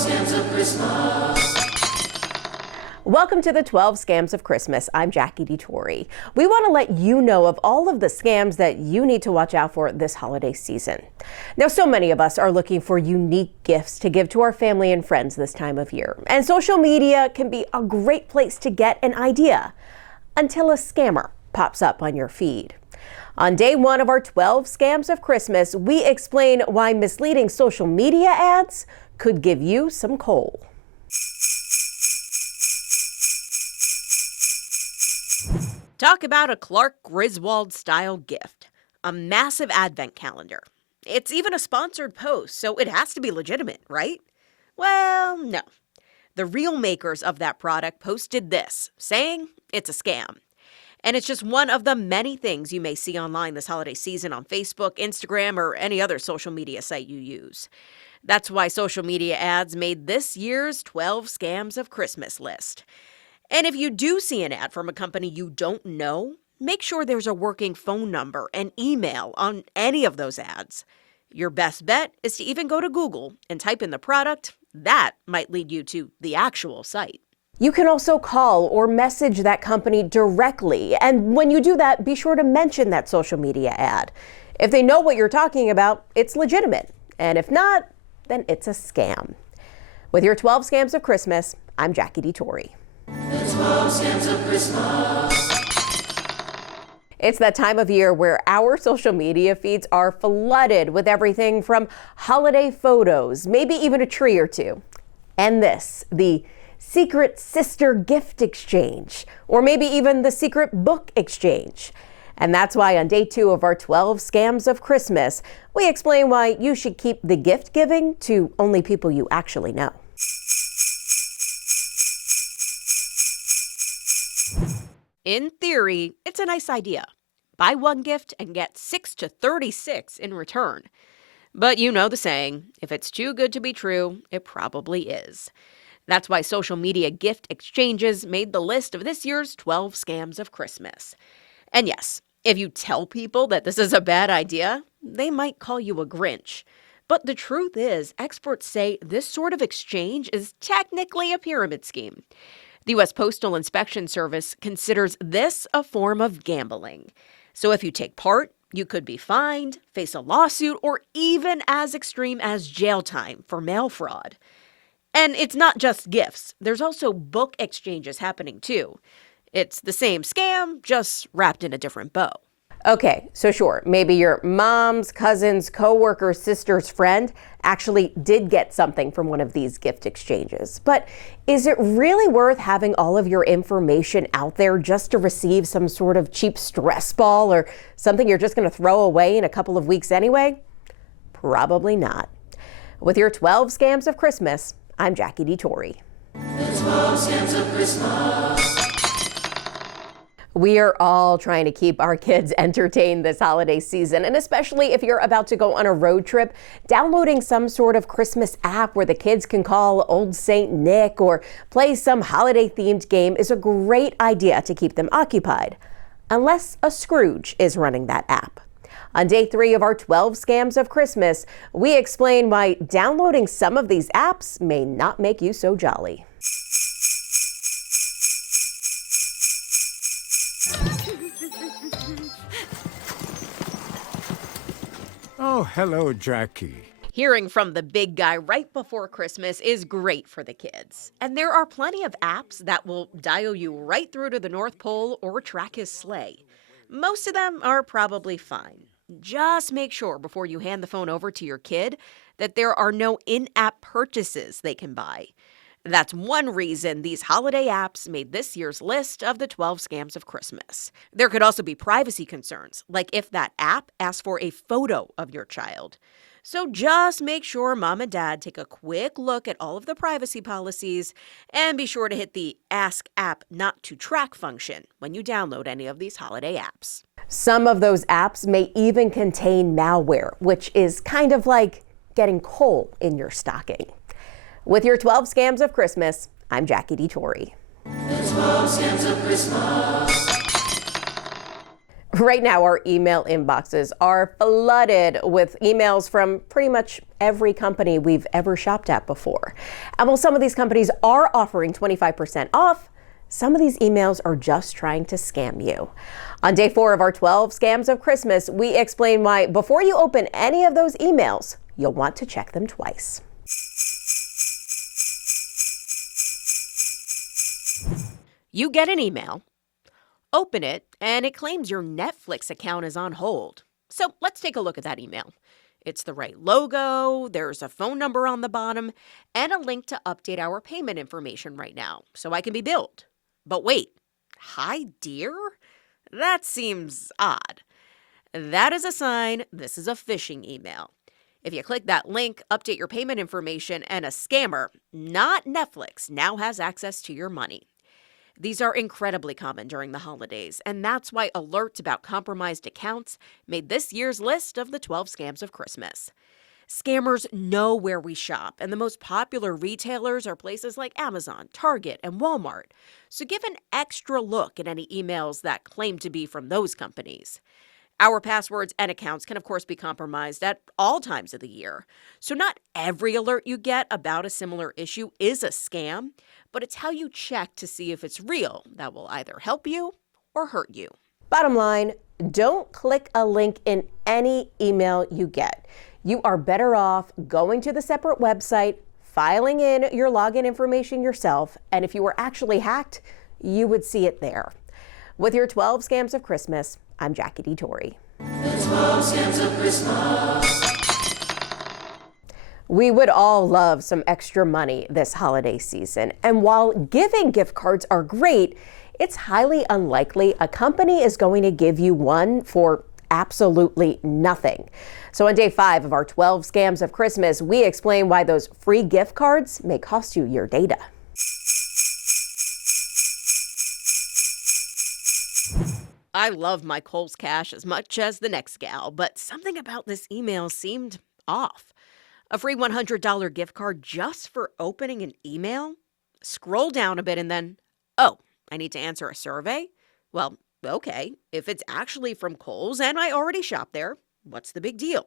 Scams of Christmas. Welcome to the 12 Scams of Christmas. I'm Jackie DeTore. We want to let you know of all of the scams that you need to watch out for this holiday season. Now, so many of us are looking for unique gifts to give to our family and friends this time of year. And social media can be a great place to get an idea until a scammer pops up on your feed. On day one of our 12 Scams of Christmas, we explain why misleading social media ads could give you some coal. Talk about a Clark Griswold-style gift, a massive advent calendar. It's even a sponsored post, so it has to be legitimate, right? Well, no. The real makers of that product posted this, saying it's a scam. And it's just one of the many things you may see online this holiday season on Facebook, Instagram, or any other social media site you use. That's why social media ads made this year's 12 Scams of Christmas list. And if you do see an ad from a company you don't know, make sure there's a working phone number and email on any of those ads. Your best bet is to even go to Google and type in the product. That might lead you to the actual site. You can also call or message that company directly. And when you do that, be sure to mention that social media ad. If they know what you're talking about, it's legitimate. And if not, then it's a scam. With your 12 Scams of Christmas, I'm Jackie DeTore. The 12 Scams of Christmas. It's that time of year where our social media feeds are flooded with everything from holiday photos, maybe even a tree or two. And this, the secret sister gift exchange, or maybe even the secret book exchange. And that's why on day two of our 12 Scams of Christmas, we explain why you should keep the gift giving to only people you actually know. In theory, it's a nice idea. Buy one gift and get 6 to 36 in return. But you know the saying, if it's too good to be true, it probably is. That's why social media gift exchanges made the list of this year's 12 Scams of Christmas. And yes, if you tell people that this is a bad idea, they might call you a Grinch. But the truth is, experts say this sort of exchange is technically a pyramid scheme. The U.S. Postal Inspection Service considers this a form of gambling. So if you take part, you could be fined, face a lawsuit, or even as extreme as jail time for mail fraud. And it's not just gifts. There's also book exchanges happening too. It's the same scam, just wrapped in a different bow. Okay, so sure, maybe your mom's, cousin's, coworker, sister's friend actually did get something from one of these gift exchanges. But is it really worth having all of your information out there just to receive some sort of cheap stress ball or something you're just going to throw away in a couple of weeks anyway? Probably not. With your 12 Scams of Christmas, I'm Jackie DeTore. The 12 Scams of Christmas. We are all trying to keep our kids entertained this holiday season, and especially if you're about to go on a road trip, downloading some sort of Christmas app where the kids can call Old Saint Nick or play some holiday-themed game is a great idea to keep them occupied, unless a Scrooge is running that app. On day 3 of our 12 Scams of Christmas, we explain why downloading some of these apps may not make you so jolly. Oh, hello, Jackie. Hearing from the big guy right before Christmas is great for the kids. And there are plenty of apps that will dial you right through to the North Pole or track his sleigh. Most of them are probably fine. Just make sure before you hand the phone over to your kid that there are no in-app purchases they can buy. That's one reason these holiday apps made this year's list of the 12 Scams of Christmas. There could also be privacy concerns, like if that app asks for a photo of your child. So just make sure mom and dad take a quick look at all of the privacy policies and be sure to hit the Ask App Not to Track function when you download any of these holiday apps. Some of those apps may even contain malware, which is kind of like getting coal in your stocking. With your 12 Scams of Christmas, I'm Jackie DeTore. The 12 Scams of Christmas. Right now, our email inboxes are flooded with emails from pretty much every company we've ever shopped at before. And while some of these companies are offering 25% off, some of these emails are just trying to scam you. On day 4 of our 12 Scams of Christmas, we explain why before you open any of those emails, you'll want to check them twice. You get an email, open it, and it claims your Netflix account is on hold. So let's take a look at that email. It's the right logo, there's a phone number on the bottom, and a link to update our payment information right now so I can be billed. But wait, hi dear? That seems odd. That is a sign this is a phishing email. If you click that link, update your payment information, and a scammer, not Netflix, now has access to your money. These are incredibly common during the holidays, and that's why alerts about compromised accounts made this year's list of the 12 Scams of Christmas. Scammers know where we shop, and the most popular retailers are places like Amazon, Target, and Walmart. So give an extra look at any emails that claim to be from those companies. Our passwords and accounts can, of course, be compromised at all times of the year. So not every alert you get about a similar issue is a scam, but it's how you check to see if it's real that will either help you or hurt you. Bottom line, don't click a link in any email you get. You are better off going to the separate website, filing in your login information yourself, and if you were actually hacked, you would see it there. With your 12 Scams of Christmas, I'm Jackie D. Torrey. The 12 Scams of Christmas. We would all love some extra money this holiday season. And while giving gift cards are great, it's highly unlikely a company is going to give you one for absolutely nothing. So on day 5 of our 12 Scams of Christmas, we explain why those free gift cards may cost you your data. I love my Kohl's Cash as much as the next gal, but something about this email seemed off. A free $100 gift card just for opening an email? Scroll down a bit and then, oh, I need to answer a survey? Well, okay, if it's actually from Kohl's and I already shop there, what's the big deal?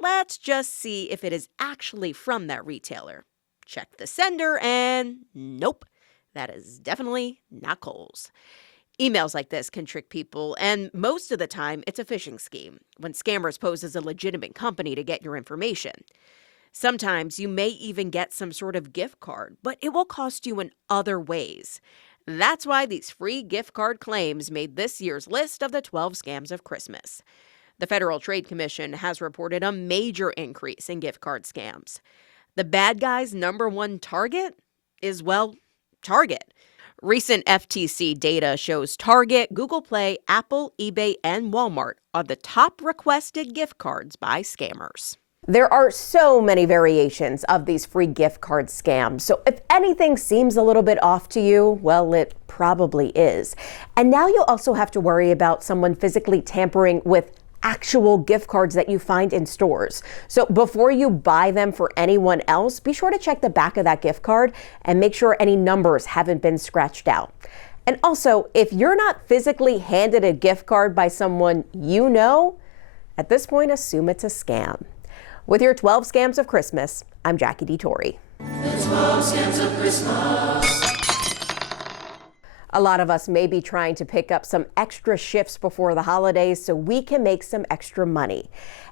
Let's just see if it is actually from that retailer. Check the sender and nope, that is definitely not Kohl's. Emails like this can trick people, and most of the time, it's a phishing scheme when scammers pose as a legitimate company to get your information. Sometimes you may even get some sort of gift card, but it will cost you in other ways. That's why these free gift card claims made this year's list of the 12 Scams of Christmas. The Federal Trade Commission has reported a major increase in gift card scams. The bad guys' number one target is, well, Target. Recent FTC data shows Target, Google Play, Apple, eBay, and Walmart are the top requested gift cards by scammers. There are so many variations of these free gift card scams. So if anything seems a little bit off to you, well, it probably is. And now you also have to worry about someone physically tampering with actual gift cards that you find in stores. So before you buy them for anyone else, be sure to check the back of that gift card and make sure any numbers haven't been scratched out. And also, if you're not physically handed a gift card by someone you know, at this point, assume it's a scam. With your 12 Scams of Christmas, I'm Jackie D. Torrey. The 12 Scams of Christmas. A lot of us may be trying to pick up some extra shifts before the holidays so we can make some extra money.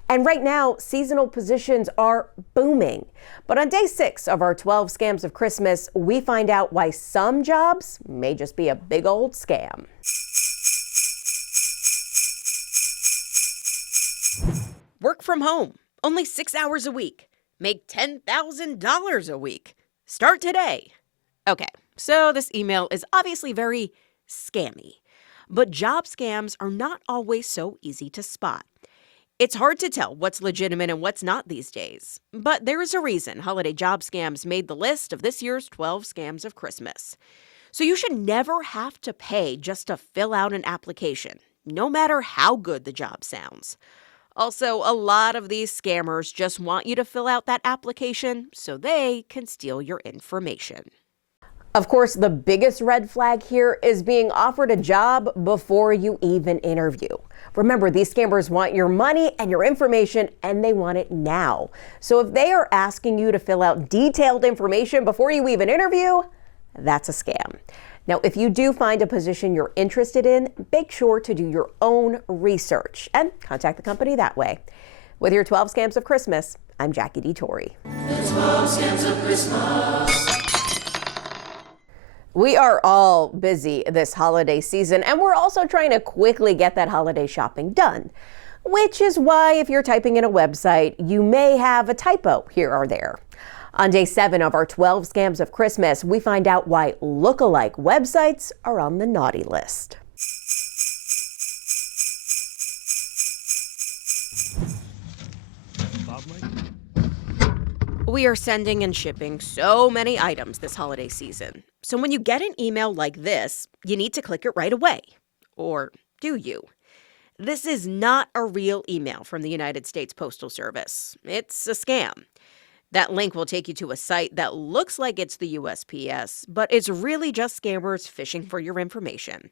And right now, seasonal positions are booming. But on day 6 of our 12 Scams of Christmas, we find out why some jobs may just be a big old scam. Work from home, only 6 hours a week. Make $10,000 a week. Start today. Okay, so this email is obviously very scammy. But job scams are not always so easy to spot. It's hard to tell what's legitimate and what's not these days. But there is a reason holiday job scams made the list of this year's 12 Scams of Christmas. So you should never have to pay just to fill out an application, no matter how good the job sounds. Also, a lot of these scammers just want you to fill out that application so they can steal your information. Of course, the biggest red flag here is being offered a job before you even interview. Remember, these scammers want your money and your information, and they want it now. So if they are asking you to fill out detailed information before you even interview, that's a scam. Now, if you do find a position you're interested in, make sure to do your own research and contact the company that way. With your 12 Scams of Christmas, I'm Jackie D. Torrey. The 12 Scams of Christmas. We are all busy this holiday season, and we're also trying to quickly get that holiday shopping done. Which is why if you're typing in a website, you may have a typo here or there. On day 7 of our 12 Scams of Christmas, we find out why lookalike websites are on the naughty list. We are sending and shipping so many items this holiday season. So when you get an email like this, you need to click it right away. Or do you? This is not a real email from the United States Postal Service. It's a scam. That link will take you to a site that looks like it's the USPS, but it's really just scammers fishing for your information.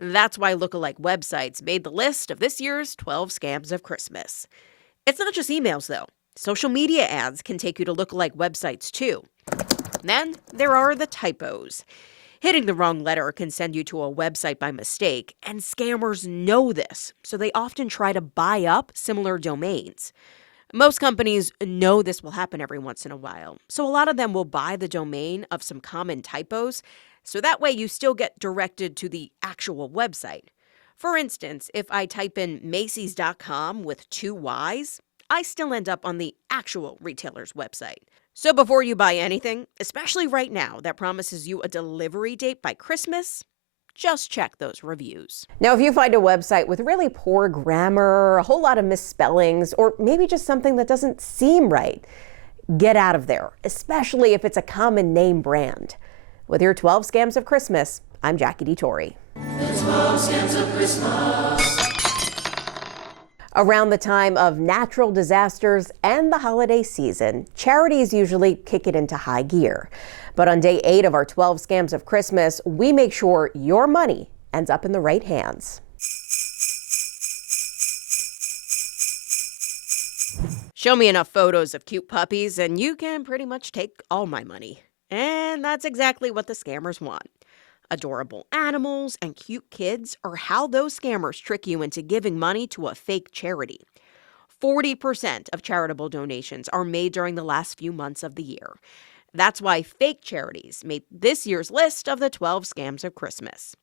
That's why lookalike websites made the list of this year's 12 Scams of Christmas. It's not just emails, though. Social media ads can take you to lookalike websites, too. Then there are the typos. Hitting the wrong letter can send you to a website by mistake, and scammers know this, so they often try to buy up similar domains. Most companies know this will happen every once in a while, so a lot of them will buy the domain of some common typos, so that way you still get directed to the actual website. For instance, if I type in Macy's.com with 2 Y's, I still end up on the actual retailer's website. So before you buy anything, especially right now, that promises you a delivery date by Christmas, just check those reviews. Now, if you find a website with really poor grammar, a whole lot of misspellings, or maybe just something that doesn't seem right, get out of there, especially if it's a common name brand. With your 12 Scams of Christmas, I'm Jackie D. Torrey. The 12 Scams of Christmas. Around the time of natural disasters and the holiday season, charities usually kick it into high gear. But on day 8 of our 12 Scams of Christmas, we make sure your money ends up in the right hands. Show me enough photos of cute puppies and you can pretty much take all my money. And that's exactly what the scammers want. Adorable animals and cute kids are how those scammers trick you into giving money to a fake charity. 40% of charitable donations are made during the last few months of the year. That's why fake charities made this year's list of the 12 Scams of Christmas.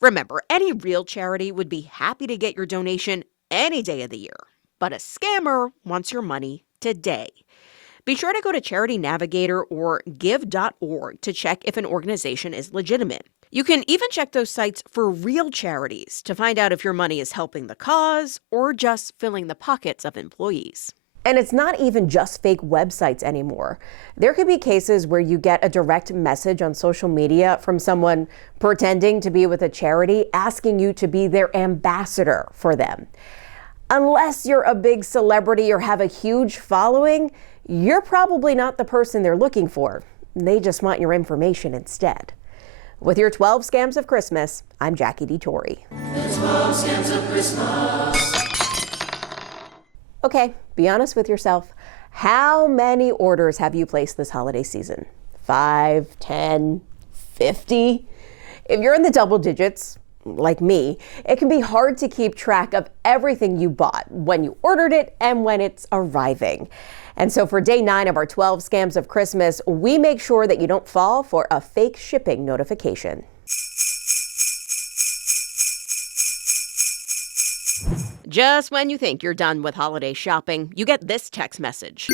Remember, any real charity would be happy to get your donation any day of the year, but a scammer wants your money today. Be sure to go to Charity Navigator or give.org to check if an organization is legitimate. You can even check those sites for real charities to find out if your money is helping the cause or just filling the pockets of employees. And it's not even just fake websites anymore. There could be cases where you get a direct message on social media from someone pretending to be with a charity, asking you to be their ambassador for them. Unless you're a big celebrity or have a huge following, you're probably not the person they're looking for. They just want your information instead. With your 12 Scams of Christmas, I'm Jackie D. Torrey. The 12 Scams of Christmas. Okay, be honest with yourself. How many orders have you placed this holiday season? 5, 10, 50? If you're in the double digits, like me, it can be hard to keep track of everything you bought, when you ordered it, and when it's arriving. And so for day 9 of our 12 Scams of Christmas, we make sure that you don't fall for a fake shipping notification. Just when you think you're done with holiday shopping, you get this text message.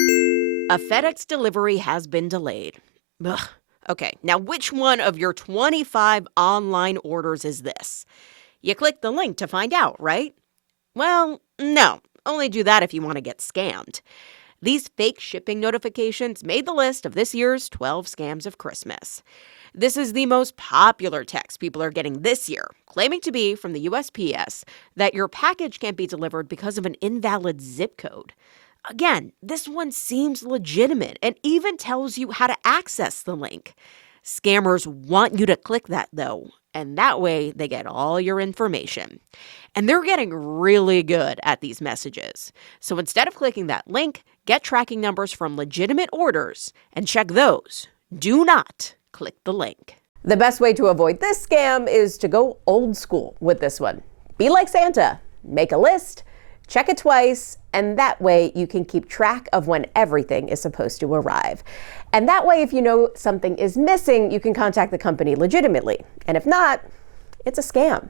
A FedEx delivery has been delayed. Ugh. Okay, now which one of your 25 online orders is this? You click the link to find out, right? Well, no. Only do that if you want to get scammed. These fake shipping notifications made the list of this year's 12 Scams of Christmas. This is the most popular text people are getting this year, claiming to be from the USPS that your package can't be delivered because of an invalid zip code. Again, this one seems legitimate and even tells you how to access the link. Scammers want you to click that, though, and that way they get all your information. And they're getting really good at these messages. So instead of clicking that link, get tracking numbers from legitimate orders and check those. Do not click the link. The best way to avoid this scam is to go old school with this one. Be like Santa. Make a list, check it twice, and that way you can keep track of when everything is supposed to arrive. And that way, if you know something is missing, you can contact the company legitimately. And if not, it's a scam.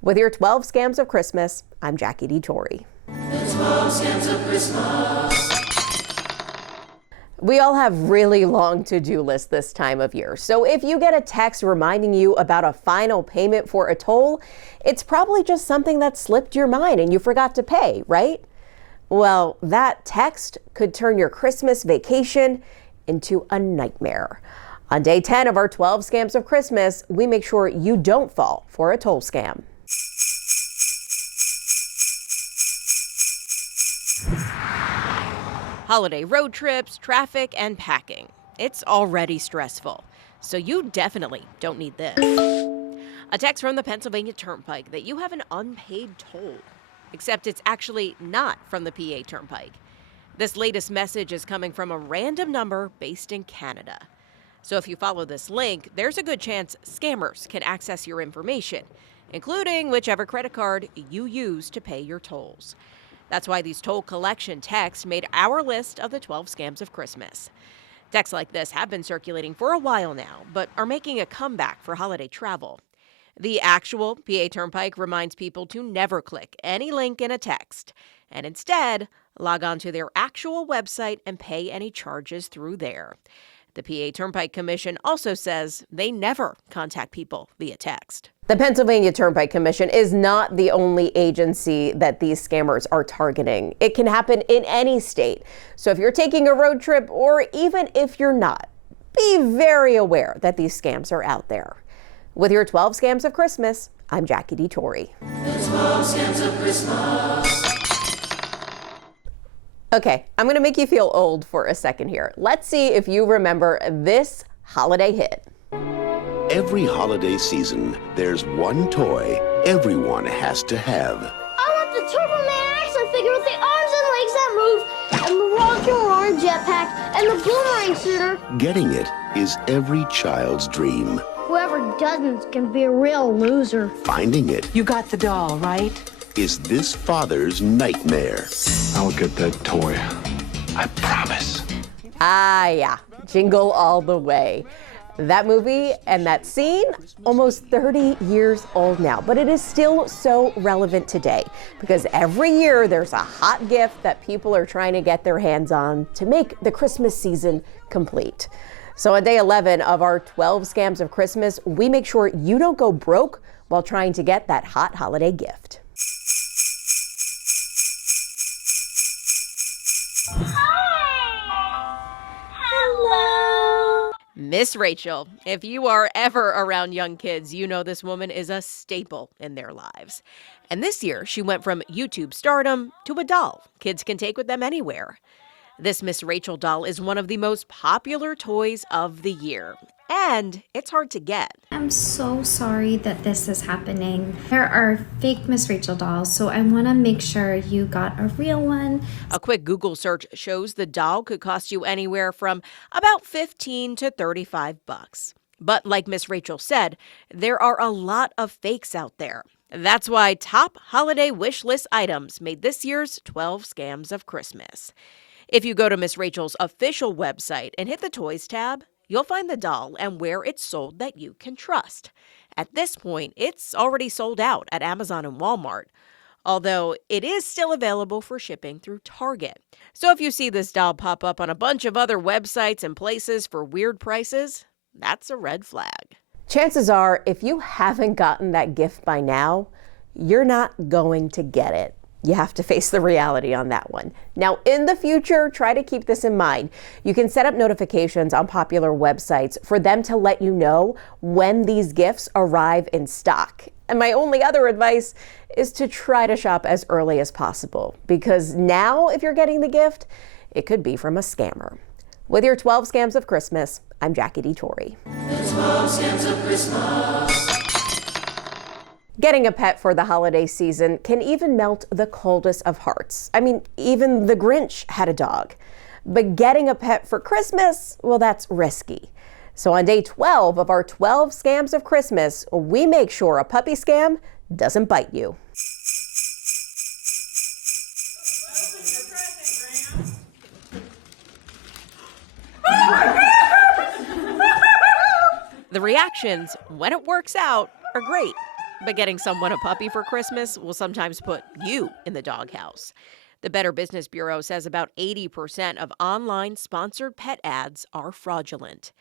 With your 12 scams of Christmas, I'm Jackie D. Torrey. The 12 scams of Christmas. We all have really long to-do lists this time of year. So if you get a text reminding you about a final payment for a toll, it's probably just something that slipped your mind and you forgot to pay, right? Well, that text could turn your Christmas vacation into a nightmare. On day 10 of our 12 scams of Christmas, we make sure you don't fall for a toll scam. Holiday road trips, traffic, and packing. It's already stressful, so you definitely don't need this. A text from the Pennsylvania Turnpike that you have an unpaid toll, except it's actually not from the PA Turnpike. This latest message is coming from a random number based in Canada. So if you follow this link, there's a good chance scammers can access your information, including whichever credit card you use to pay your tolls. That's why these toll collection texts made our list of the 12 scams of Christmas. Texts like this have been circulating for a while now, but are making a comeback for holiday travel. The actual PA Turnpike reminds people to never click any link in a text, and instead log on to their actual website and pay any charges through there. The PA Turnpike Commission also says they never contact people via text. The Pennsylvania Turnpike Commission is not the only agency that these scammers are targeting. It can happen in any state. So if you're taking a road trip, or even if you're not, be very aware that these scams are out there. With your 12 scams of Christmas, I'm Jackie D. Torrey. The 12 scams of Christmas. Okay, I'm going to make you feel old for a second here. Let's see if you remember this holiday hit. Every holiday season, there's one toy everyone has to have. I want the Turbo Man action figure with the arms and legs that move, and the rock and roll jetpack, and the boomerang shooter. Getting it is every child's dream. Whoever doesn't can be a real loser. Finding it You got the doll, right? is this father's nightmare. I'll get that toy. I promise. Ah, yeah, Jingle All the Way. That movie and that scene, almost 30 years old now, but it is still so relevant today because every year there's a hot gift that people are trying to get their hands on to make the Christmas season complete. So on day 11 of our 12 scams of Christmas, we make sure you don't go broke while trying to get that hot holiday gift. Miss Rachel. If you are ever around young kids, you know this woman is a staple in their lives. And this year, she went from YouTube stardom to a doll kids can take with them anywhere. This Miss Rachel doll is one of the most popular toys of the year, and it's hard to get. I'm so sorry that this is happening. There are fake Miss Rachel dolls, so I want to make sure you got a real one. A quick Google search shows the doll could cost you anywhere from about $15 to $35. But like Miss Rachel said, there are a lot of fakes out there. That's why top holiday wish list items made this year's 12 scams of Christmas. If you go to Miss Rachel's official website and hit the Toys tab, you'll find the doll and where it's sold that you can trust. At this point, it's already sold out at Amazon and Walmart, although it is still available for shipping through Target. So if you see this doll pop up on a bunch of other websites and places for weird prices, that's a red flag. Chances are, if you haven't gotten that gift by now, you're not going to get it. You have to face the reality on that one. Now, in the future, try to keep this in mind. You can set up notifications on popular websites for them to let you know when these gifts arrive in stock. And my only other advice is to try to shop as early as possible, because now if you're getting the gift, it could be from a scammer. With your 12 Scams of Christmas, I'm Jackie DeTore. The 12 Scams of Christmas. Getting a pet for the holiday season can even melt the coldest of hearts. I mean, even the Grinch had a dog. But getting a pet for Christmas, well, that's risky. So on day 12 of our 12 Scams of Christmas, we make sure a puppy scam doesn't bite you. The reactions, when it works out, are great. But getting someone a puppy for Christmas will sometimes put you in the doghouse. The Better Business Bureau says about 80% of online sponsored pet ads are fraudulent.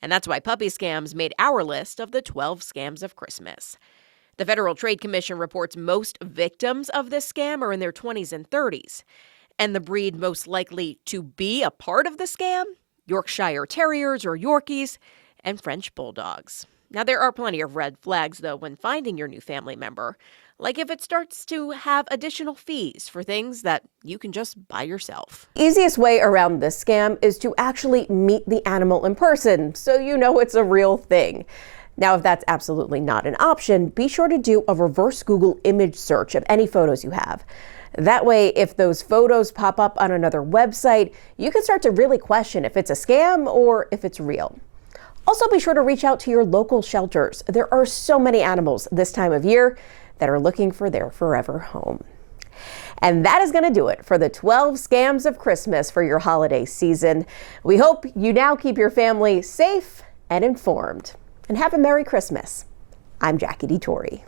And that's why puppy scams made our list of the 12 Scams of Christmas. The Federal Trade Commission reports most victims of this scam are in their 20s and 30s. And the breed most likely to be a part of the scam? Yorkshire Terriers or Yorkies and French Bulldogs. Now, there are plenty of red flags, though, when finding your new family member, like if it starts to have additional fees for things that you can just buy yourself. Easiest way around this scam is to actually meet the animal in person, so you know it's a real thing. Now, if that's absolutely not an option, be sure to do a reverse Google image search of any photos you have. That way, if those photos pop up on another website, you can start to really question if it's a scam or if it's real. Also, be sure to reach out to your local shelters. There are so many animals this time of year that are looking for their forever home. And that is going to do it for the 12 Scams of Christmas for your holiday season. We hope you now keep your family safe and informed. And have a Merry Christmas. I'm Jackie DeTore.